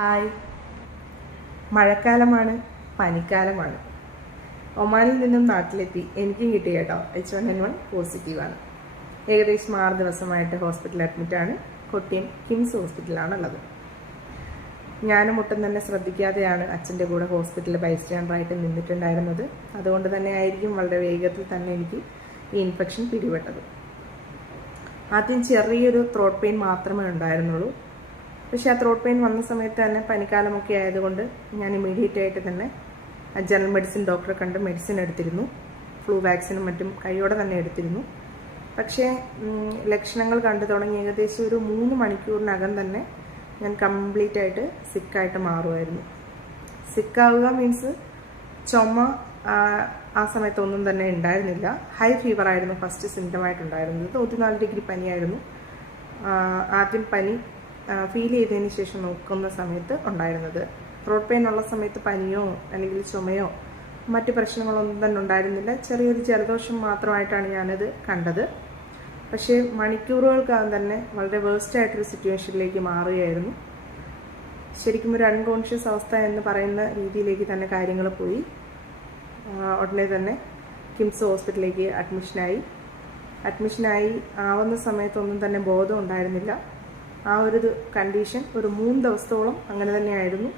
Hi, മഴക്കാലമാണ്, പനിക്കാലമാണ്. ഒമാനിൽ നിന്നും നാട്ടിലെത്തി എനിക്കും കിട്ടി കേട്ടോ. H1N1 പോസിറ്റീവാണ്. ഏകദേശം 6 ദിവസമായിട്ട് ഹോസ്പിറ്റലിൽ അഡ്മിറ്റാണ്. കൊട്ടിയം കിംസ് ഹോസ്പിറ്റലാണുള്ളത്. ഞാനും ഒട്ടും തന്നെ ശ്രദ്ധിക്കാതെയാണ് അച്ഛൻ്റെ കൂടെ ഹോസ്പിറ്റലിൽ ബൈസ്റ്റാൻഡറായിട്ട് നിന്നിട്ടുണ്ടായിരുന്നത്. അതുകൊണ്ട് തന്നെ ആയിരിക്കും വളരെ വേഗത്തിൽ തന്നെ എനിക്ക് ഈ ഇൻഫെക്ഷൻ പിടിപെട്ടത്. ആദ്യം ചെറിയൊരു ത്രോട്ട് പെയിൻ മാത്രമേ ഉണ്ടായിരുന്നുള്ളൂ. പക്ഷേ ആ ത്രോട്ട് പെയിൻ വന്ന സമയത്ത് തന്നെ പനിക്കാലമൊക്കെ ആയതുകൊണ്ട് ഞാൻ ഇമ്മീഡിയറ്റ് ആയിട്ട് തന്നെ ജനറൽ മെഡിസിൻ ഡോക്ടറെ കണ്ട് മെഡിസിൻ എടുത്തിരുന്നു. ഫ്ലൂ വാക്സിനും മറ്റും കൈയോടെ തന്നെ എടുത്തിരുന്നു. പക്ഷേ ലക്ഷണങ്ങൾ കണ്ടു തുടങ്ങി ഏകദേശം ഒരു 3 മണിക്കൂറിനകം തന്നെ ഞാൻ കംപ്ലീറ്റ് ആയിട്ട് സിക്കായിട്ട് മാറുമായിരുന്നു. സിക്കാവുക മീൻസ് ചുമ ആ സമയത്തൊന്നും തന്നെ ഉണ്ടായിരുന്നില്ല. ഹൈ ഫീവർ ആയിരുന്നു ഫസ്റ്റ് സിംറ്റമായിട്ടുണ്ടായിരുന്നത്. 104 ഡിഗ്രി പനിയായിരുന്നു ആദ്യം പനി ഫീൽ ചെയ്തതിന് ശേഷം നോക്കുന്ന സമയത്ത് ഉണ്ടായിരുന്നത്. ത്രോട്ട് പെയിൻ ഉള്ള സമയത്ത് പനിയോ അല്ലെങ്കിൽ ചുമയോ മറ്റ് പ്രശ്നങ്ങളൊന്നും തന്നെ ഉണ്ടായിരുന്നില്ല. ചെറിയൊരു ജലദോഷം മാത്രമായിട്ടാണ് ഞാനത് കണ്ടത്. പക്ഷേ മണിക്കൂറുകൾക്കകം തന്നെ വളരെ വേഴ്സ്റ്റ് ആയിട്ടൊരു സിറ്റുവേഷനിലേക്ക് മാറുകയായിരുന്നു. ശരിക്കും ഒരു അൺകോൺഷ്യസ് അവസ്ഥ എന്ന് പറയുന്ന രീതിയിലേക്ക് തന്നെ കാര്യങ്ങൾ പോയി. ഉടനെ തന്നെ കിംസ് ഹോസ്പിറ്റലിലേക്ക് അഡ്മിഷനായി ആവുന്ന സമയത്തൊന്നും തന്നെ ബോധം ഉണ്ടായിരുന്നില്ല. ആ ഒരു കണ്ടീഷൻ ഒരു 3 ദിവസത്തോളം അങ്ങനെ തന്നെയായിരുന്നു.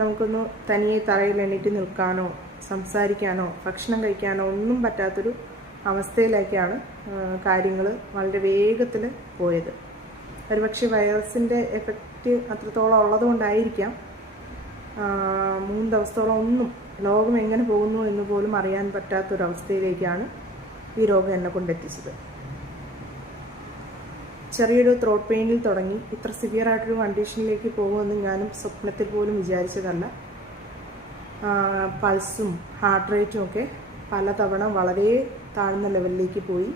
നമുക്കൊന്ന് തനിയെ തറയിൽ എണീറ്റ് നിൽക്കാനോ സംസാരിക്കാനോ ഭക്ഷണം കഴിക്കാനോ ഒന്നും പറ്റാത്തൊരു അവസ്ഥയിലേക്കാണ് കാര്യങ്ങൾ വളരെ വേഗത്തിൽ പോയത്. ഒരുപക്ഷെ വൈറസിൻ്റെ എഫക്റ്റ് അത്രത്തോളം ഉള്ളതുകൊണ്ടായിരിക്കാം 3 ദിവസത്തോളം ഒന്നും ലോകം എങ്ങനെ പോകുന്നു എന്ന് പോലും അറിയാൻ പറ്റാത്തൊരവസ്ഥയിലേക്കാണ് ഈ രോഗം എന്നെ കൊണ്ടെത്തിച്ചത്. ചെറിയൊരു ത്രോട്ട് പെയിനിൽ തുടങ്ങി ഇത്ര സിവിയർ ആയിട്ടൊരു കണ്ടീഷനിലേക്ക് പോകുമെന്ന് ഞാനും സ്വപ്നത്തിൽ പോലും വിചാരിച്ചതല്ല. പൾസും ഹാർട്ട് റേറ്റും ഒക്കെ പലതവണ വളരെ താഴ്ന്ന ലെവലിലേക്ക് പോയി.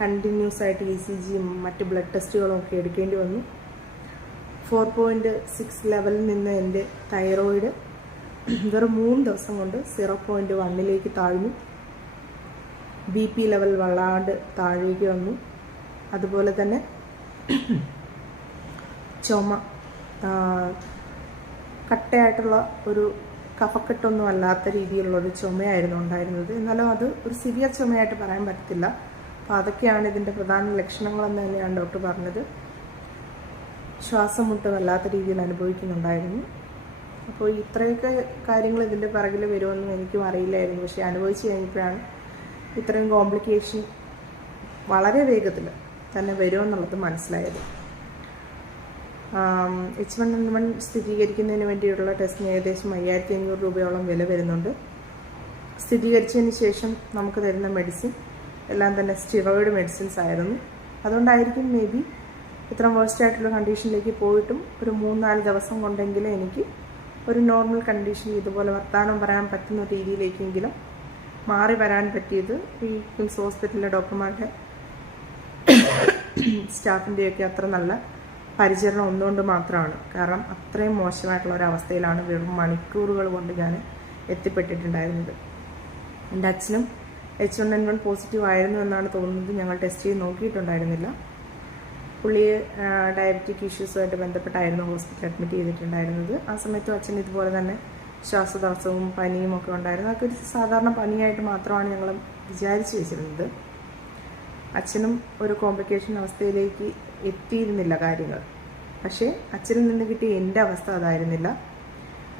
കണ്ടിന്യൂസ് ആയിട്ട് ECGയും മറ്റ് ബ്ലഡ് ടെസ്റ്റുകളും ഒക്കെ എടുക്കേണ്ടി വന്നു. 4.6 ലെവലിൽ നിന്ന് എൻ്റെ തൈറോയിഡ് വെറും 3 ദിവസം കൊണ്ട് 0.1 താഴ്ന്നു. BP ലെവൽ വല്ലാണ്ട് താഴേക്ക് വന്നു. അതുപോലെ തന്നെ ചുമ കട്ടയായിട്ടുള്ള ഒരു കഫക്കെട്ടൊന്നും അല്ലാത്ത രീതിയിലുള്ളൊരു ചുമയായിരുന്നു ഉണ്ടായിരുന്നത്. എന്നാലും അത് ഒരു സിവിയർ ചുമയായിട്ട് പറയാൻ പറ്റത്തില്ല. അപ്പോൾ അതൊക്കെയാണ് ഇതിൻ്റെ പ്രധാന ലക്ഷണങ്ങളെന്ന് തന്നെയാണ് ഡോക്ടർ പറഞ്ഞത്. ശ്വാസം മുട്ട് വല്ലാത്ത രീതിയിൽ അനുഭവിക്കുന്നുണ്ടായിരുന്നു. അപ്പോൾ ഇത്രയൊക്കെ കാര്യങ്ങൾ ഇതിൻ്റെ പിറകിൽ വരുമെന്നും എനിക്കും അറിയില്ലായിരുന്നു. പക്ഷേ അനുഭവിച്ച് കഴിഞ്ഞപ്പോഴാണ് ഇത്രയും കോംപ്ലിക്കേഷൻ വളരെ വേഗത്തിൽ തന്നെ വരുമെന്നുള്ളത് മനസ്സിലായത്. H1N1 സ്ഥിരീകരിക്കുന്നതിന് വേണ്ടിയുള്ള ടെസ്റ്റിന് ഏകദേശം 5500 രൂപയോളം വില വരുന്നുണ്ട്. സ്ഥിരീകരിച്ചതിന് ശേഷം നമുക്ക് തരുന്ന മെഡിസിൻ എല്ലാം തന്നെ സ്റ്റിറോയിഡ് മെഡിസിൻസ് ആയിരുന്നു. അതുകൊണ്ടായിരിക്കും മേ ബി ഇത്ര വേഴ്സ്റ്റ് ആയിട്ടുള്ള കണ്ടീഷനിലേക്ക് പോയിട്ടും ഒരു 3-4 ദിവസം കൊണ്ടെങ്കിലും എനിക്ക് ഒരു നോർമൽ കണ്ടീഷൻ ഇതുപോലെ വർത്തമാനം പറയാൻ പറ്റുന്ന രീതിയിലേക്കെങ്കിലും മാറി വരാൻ പറ്റിയത് ഈ കിംസ് ഹോസ്പിറ്റലിലെ ഡോക്ടർമാരുടെ സ്റ്റാഫിൻ്റെയൊക്കെ അത്ര നല്ല പരിചരണം ഒന്നുകൊണ്ട് മാത്രമാണ്. കാരണം അത്രയും മോശമായിട്ടുള്ള ഒരവസ്ഥയിലാണ് വെറും മണിക്കൂറുകൾ കൊണ്ട് ഞാൻ എത്തിപ്പെട്ടിട്ടുണ്ടായിരുന്നത്. എൻ്റെ അച്ഛനും H1N1 പോസിറ്റീവ് ആയിരുന്നു എന്നാണ് തോന്നുന്നത്. ഞങ്ങൾ ടെസ്റ്റ് ചെയ്ത് നോക്കിയിട്ടുണ്ടായിരുന്നില്ല. പുള്ളിയെ ഡയബറ്റിക് ഇഷ്യൂസുമായിട്ട് ബന്ധപ്പെട്ടായിരുന്നു ഹോസ്പിറ്റലിൽ അഡ്മിറ്റ് ചെയ്തിട്ടുണ്ടായിരുന്നത്. ആ സമയത്തും അച്ഛൻ ഇതുപോലെ തന്നെ ശ്വാസതടസ്സവും പനിയും ഒക്കെ ഉണ്ടായിരുന്നു. അതൊക്കെ ഒരു സാധാരണ പനിയായിട്ട് മാത്രമാണ് ഞങ്ങൾ വിചാരിച്ചു വെച്ചിരുന്നത്. അച്ഛനും ഒരു കോംപ്ലിക്കേഷൻ അവസ്ഥയിലേക്ക് എത്തിയിരുന്നില്ല കാര്യങ്ങൾ. പക്ഷേ അച്ഛനിൽ നിന്ന് കിട്ടിയ എൻ്റെ അവസ്ഥ അതായിരുന്നില്ല.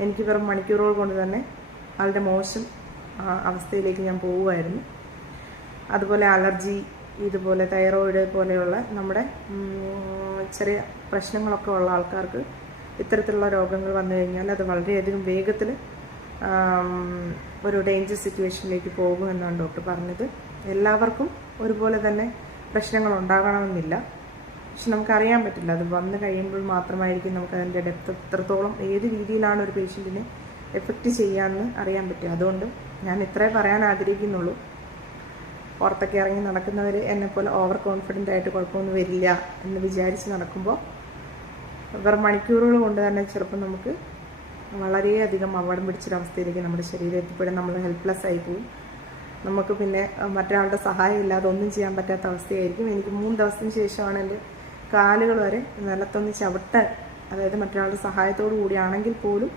എനിക്ക് വെറും മണിക്കൂറുകൾ കൊണ്ട് തന്നെ വളരെ മോശം അവസ്ഥയിലേക്ക് ഞാൻ പോവുമായിരുന്നു. അതുപോലെ അലർജി, ഇതുപോലെ തൈറോയിഡ് പോലെയുള്ള നമ്മുടെ ചെറിയ പ്രശ്നങ്ങളൊക്കെ ഉള്ള ആൾക്കാർക്ക് ഇത്തരത്തിലുള്ള രോഗങ്ങൾ വന്നു കഴിഞ്ഞാൽ അത് വളരെയധികം വേഗത്തിൽ ഒരു ഡേഞ്ചർ സിറ്റുവേഷനിലേക്ക് പോകുമെന്നാണ് ഡോക്ടർ പറഞ്ഞത്. എല്ലാവർക്കും ഒരുപോലെ തന്നെ പ്രശ്നങ്ങൾ ഉണ്ടാകണമെന്നില്ല. പക്ഷെ നമുക്കറിയാൻ പറ്റില്ല. അത് വന്നു കഴിയുമ്പോൾ മാത്രമായിരിക്കും നമുക്കതിൻ്റെ ഡെപ്ത് എത്രത്തോളം ഏത് രീതിയിലാണ് ഒരു പേഷ്യൻറ്റിനെ എഫക്റ്റ് ചെയ്യാമെന്ന് അറിയാൻ പറ്റുക. അതുകൊണ്ട് ഞാൻ ഇത്രേ പറയാൻ ആഗ്രഹിക്കുന്നുള്ളൂ. പുറത്തൊക്കെ ഇറങ്ങി നടക്കുന്നവർ എന്നെപ്പോലെ ഓവർ കോൺഫിഡൻ്റ് ആയിട്ട് കുഴപ്പമൊന്നും വരില്ല എന്ന് വിചാരിച്ച് നടക്കുമ്പോൾ വെറും മണിക്കൂറുകൾ കൊണ്ട് തന്നെ ചിലപ്പോൾ നമുക്ക് വളരെയധികം അപകടം പിടിച്ചൊരവസ്ഥയിലേക്ക് നമ്മുടെ ശരീരം എത്തിപ്പെടാൻ നമ്മൾ ഹെൽപ്ലെസ് ആയി പോകും. നമുക്ക് പിന്നെ മറ്റൊരാളുടെ സഹായം ഇല്ലാതെ ഒന്നും ചെയ്യാൻ പറ്റാത്ത അവസ്ഥയായിരിക്കും. എനിക്ക് 3 ദിവസത്തിന് ശേഷമാണ് എൻ്റെ കാലുകൾ വരെ നിലത്തൊന്ന് ചവിട്ടാൻ അതായത് മറ്റൊരാളുടെ സഹായത്തോടു കൂടിയാണെങ്കിൽ പോലും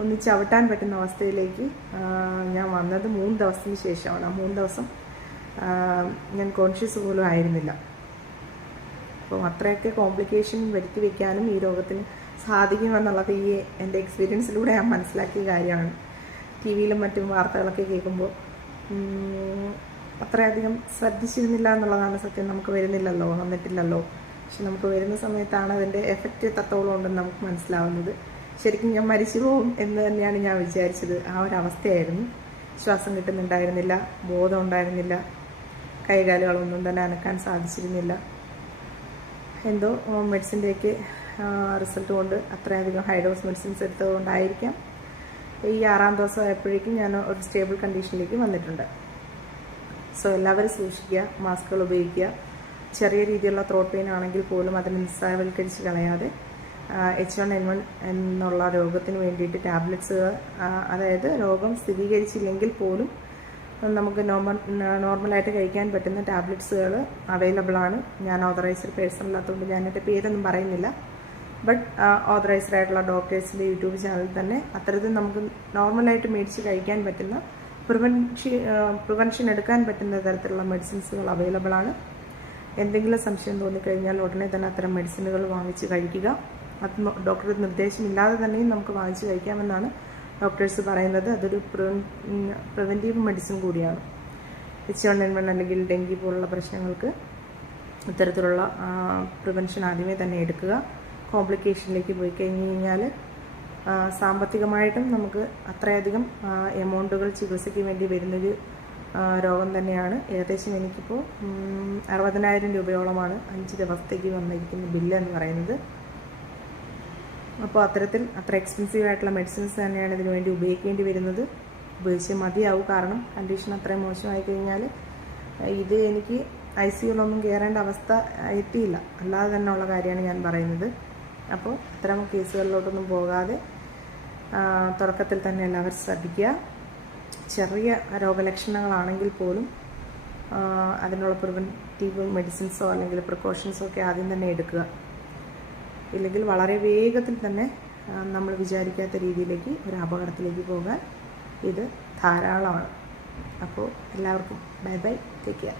ഒന്ന് ചവിട്ടാൻ പറ്റുന്ന അവസ്ഥയിലേക്ക് ഞാൻ വന്നത് 3 ദിവസത്തിന് ശേഷമാണ്. ആ 3 ദിവസം ഞാൻ കോൺഷ്യസ് പോലും ആയിരുന്നില്ല. അപ്പം അത്രയൊക്കെ കോംപ്ലിക്കേഷൻ വരുത്തി വയ്ക്കാനും ഈ രോഗത്തിന് സാധിക്കുമെന്നുള്ളത് ഈ എൻ്റെ എക്സ്പീരിയൻസിലൂടെ ഞാൻ മനസ്സിലാക്കിയ കാര്യമാണ്. ടി വിയിലും മറ്റും വാർത്തകളൊക്കെ കേൾക്കുമ്പോൾ അത്രയധികം ശ്രദ്ധിച്ചിരുന്നില്ല എന്നുള്ളതാണ് സത്യം. നമുക്ക് വന്നിട്ടില്ലല്ലോ. പക്ഷെ നമുക്ക് വരുന്ന സമയത്താണ് അതിൻ്റെ എഫക്റ്റ് എത്രത്തോളം ഉണ്ടെന്ന് നമുക്ക് മനസ്സിലാവുന്നത്. ശരിക്കും ഞാൻ മരിച്ചു പോകും എന്ന് തന്നെയാണ് ഞാൻ വിചാരിച്ചത്. ആ ഒരു അവസ്ഥയായിരുന്നു. ശ്വാസം കിട്ടുന്നുണ്ടായിരുന്നില്ല, ബോധം ഉണ്ടായിരുന്നില്ല, കൈകാലുകളൊന്നും തന്നെ അനക്കാൻ സാധിച്ചിരുന്നില്ല. എന്തോ മെഡിസിൻ്റെയൊക്കെ റിസൾട്ട് കൊണ്ട് അത്രയധികം ഹൈ ഡോസ് മെഡിസിൻസ് എടുത്തതുകൊണ്ടായിരിക്കാം ഈ 6-ാം ദിവസം ആയപ്പോഴേക്കും ഞാൻ ഒരു സ്റ്റേബിൾ കണ്ടീഷനിലേക്ക് വന്നിട്ടുണ്ട്. സോ എല്ലാവരും സൂക്ഷിക്കുക, മാസ്കുകൾ ഉപയോഗിക്കുക. ചെറിയ രീതിയിലുള്ള ത്രോട്ട് പെയിൻ ആണെങ്കിൽ പോലും അതിനെ നിസ്സാരവൽക്കരിച്ച് കളയാതെ H1N1 എന്നുള്ള രോഗത്തിന് വേണ്ടിയിട്ട് ടാബ്ലറ്റ്സ്, അതായത് രോഗം സ്ഥിരീകരിച്ചില്ലെങ്കിൽ പോലും നമുക്ക് നോർമലായിട്ട് കഴിക്കാൻ പറ്റുന്ന ടാബ്ലറ്റ്സുകൾ അവൈലബിൾ ആണ്. ഞാൻ ഓതറൈസ്ഡ് പേഴ്സൺ അല്ലാത്തതുകൊണ്ട് ഞാൻ എൻ്റെ പേരൊന്നും പറയുന്നില്ല. ബട്ട് ഓതറൈസ്ഡ് ആയിട്ടുള്ള ഡോക്ടേഴ്സിൻ്റെ യൂട്യൂബ് ചാനലിൽ തന്നെ അത്തരത്തിൽ നമുക്ക് നോർമലായിട്ട് മേടിച്ച് കഴിക്കാൻ പറ്റുന്ന പ്രിവെൻഷൻ എടുക്കാൻ പറ്റുന്ന തരത്തിലുള്ള മെഡിസിൻസുകൾ അവൈലബിൾ ആണ്. എന്തെങ്കിലും സംശയം തോന്നിക്കഴിഞ്ഞാൽ ഉടനെ തന്നെ അത്തരം മെഡിസിനുകൾ വാങ്ങിച്ച് കഴിക്കുക. അത് ഡോക്ടറുടെ നിർദ്ദേശമില്ലാതെ തന്നെയും നമുക്ക് വാങ്ങിച്ച് കഴിക്കാമെന്നാണ് ഡോക്ടേഴ്സ് പറയുന്നത്. അതൊരു പ്രിവെൻറ്റീവ് മെഡിസിൻ കൂടിയാണ്. H1N1 അല്ലെങ്കിൽ ഡെങ്കി പോലുള്ള പ്രശ്നങ്ങൾക്ക് ഇത്തരത്തിലുള്ള പ്രിവെൻഷൻ ആദ്യമേ തന്നെ എടുക്കുക. കോംപ്ലിക്കേഷനിലേക്ക് പോയി കഴിഞ്ഞ് കഴിഞ്ഞാൽ സാമ്പത്തികമായിട്ടും നമുക്ക് അത്രയധികം എമൗണ്ടുകൾ ചികിത്സയ്ക്ക് വേണ്ടി വരുന്നൊരു രോഗം തന്നെയാണ്. ഏകദേശം എനിക്കിപ്പോൾ 60,000 രൂപയോളമാണ് 5 ദിവസത്തേക്ക് വന്നിരിക്കുന്ന ബില്ല് എന്ന് പറയുന്നത്. അപ്പോൾ അത്ര എക്സ്പെൻസീവ് ആയിട്ടുള്ള മെഡിസിൻസ് തന്നെയാണ് ഇതിനു വേണ്ടി ഉപയോഗിക്കേണ്ടി വരുന്നത്. ഉപയോഗിച്ച് മതിയാവും. കാരണം കണ്ടീഷൻ അത്രയും മോശമായി കഴിഞ്ഞാൽ ഇത് എനിക്ക് ICUലൊന്നും കയറേണ്ട അവസ്ഥ എത്തിയില്ല. അല്ലാതെ തന്നെ ഉള്ള കാര്യമാണ് ഞാൻ പറയുന്നത്. അപ്പോൾ അത്തരം കേസുകളിലോട്ടൊന്നും പോകാതെ തുടക്കത്തിൽ തന്നെ എല്ലാവരും ശ്രദ്ധിക്കുക. ചെറിയ രോഗലക്ഷണങ്ങളാണെങ്കിൽ പോലും അതിനുള്ള പ്രിവെൻറ്റീവ് മെഡിസിൻസോ അല്ലെങ്കിൽ പ്രിക്കോഷൻസോ ഒക്കെ ആദ്യം തന്നെ എടുക്കുക. ഇല്ലെങ്കിൽ വളരെ വേഗത്തിൽ തന്നെ നമ്മൾ വിചാരിക്കാത്ത രീതിയിലേക്ക് ഒരു അപകടത്തിലേക്ക് പോകാൻ ഇത് ധാരാളമാണ്. അപ്പോൾ എല്ലാവർക്കും ബൈ ബൈ, ടേക്ക് കെയർ.